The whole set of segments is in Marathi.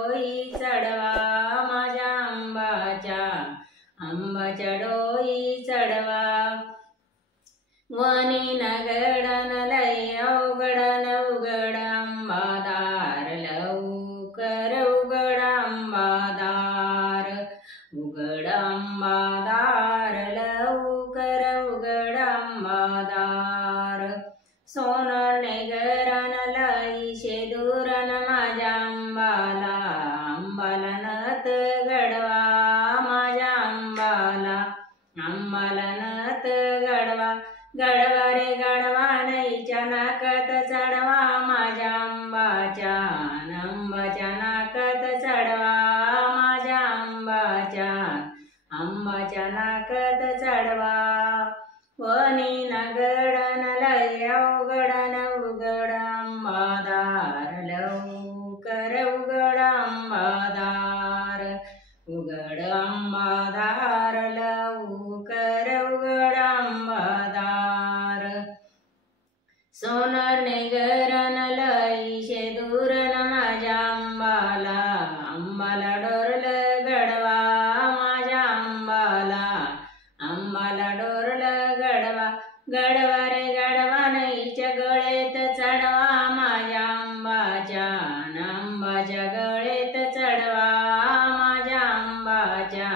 डोई चढवा माझ्या आंबाच्या डोई चढवा वनी नगडन लय अवघडन उघड आंबादार लवकर उघड आंबादार उघड आंबादार लवकर उघड आंबादार सोनरने घरान लई शेदूरन माझ्या आंबाला नथ घडवा माझ्या आंबाला नथ घडवा गडवा रे गडवा नईच्या नाकात चढवा माझ्या आंबाच्या नाकात चढवा माझ्या आंबाच्या नाकात चढवा वनी नगडन लय अवघडन उघड आंबादार लवकर उघड आंबादार उघड आंबादार लवकर उघड आंबादार सोनरने घरन लई शेदूरन माझ्या आंबाला डोरल घडवा माझ्या आंबाला डोरल घडवा गडवा रे गडवा नईच्या गळेत चढवा माझ्या आंबाच्या गळेत चढवा माझ्या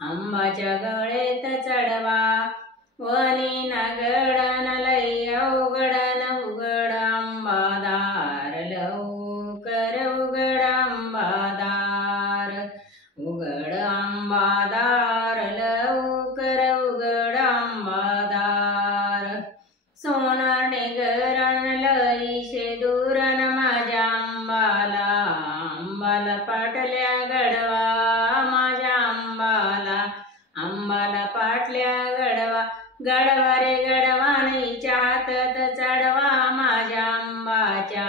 आंबाच्या गळेत चढवा वनी नगडन लय अवघडन उघड आंबादार लवकर उघड आंबादार उघड आंबादार लवकर उघड आंबादार सोनरने घरन लई शेदूरन माझ्या आंबाला पाटल्या घडवा माझ्या आंबाला पाटल्या घडवा गडवा रे गडवा नईच्या हातात चढवा माझ्या आंबाच्या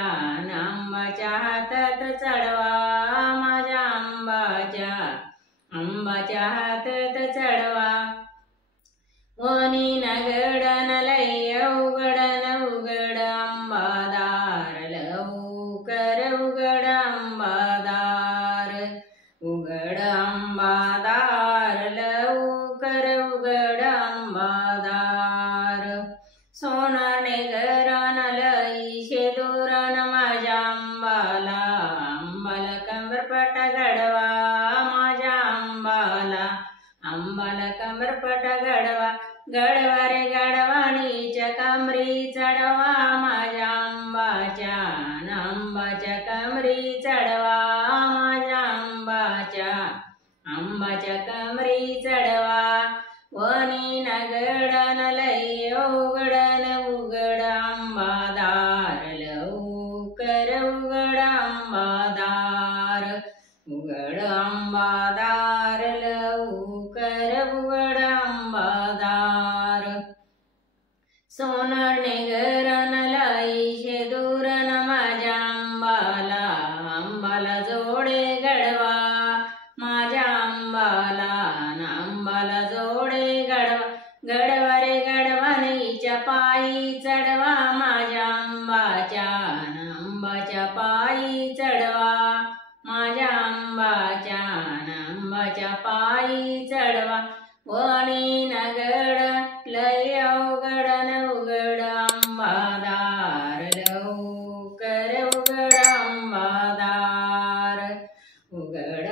हातात चढवा माझ्या आंबाच्या हातात चढवा वनी नगडन लय अवघडन उघड आंबादार लवकर उघड आंबादार उघड आंबादार लवकर उघड आंबादार सोनरने घरन लई शेदूरन माझ्या आंबाला कंबरपट घडवा माझ्या आंबाला कंबरपट घडवा गडवा रे गडवा नीच्या कमरी चढवा माझ्या आंबाच्या कमरी चढवा माझ्या आंबाच्या कमरी चढवा वनी नगडन लय अवघडन उघड आंबादार लवकर उघड आंबादार उघड आंबादार लवकर उघड आंबादार सोनरने घरन लई शेदूरन माझ्या आंबाला जोडे घडवा माझ्या आंबाला जोडे घडवा गडवा रे गडवा नईच्या पायी चढवा माझ्या आंबाच्या पायी चढवा माझ्या आंबाच्या पायी चढवा वनी नगड लय अवघडन उघड आंबादार लवकर उघड आंबादार उघड